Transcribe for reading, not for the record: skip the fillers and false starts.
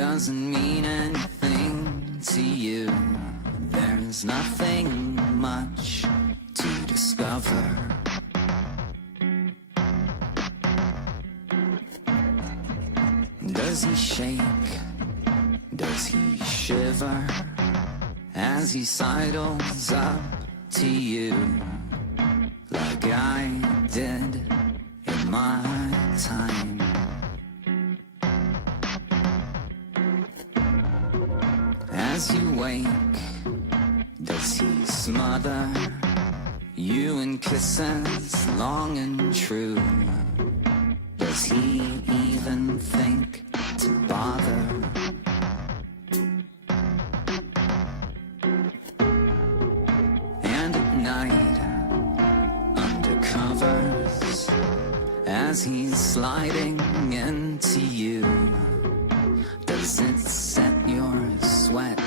doesn't mean anything to you. There's nothing much to discover. Does he shake? Does he shiver as he sidles up to you like I did in my time? As you wake, does he smother you in kisses long and true? Does he even think to bother? And at night, under covers, as he's sliding into you, does it set your sweat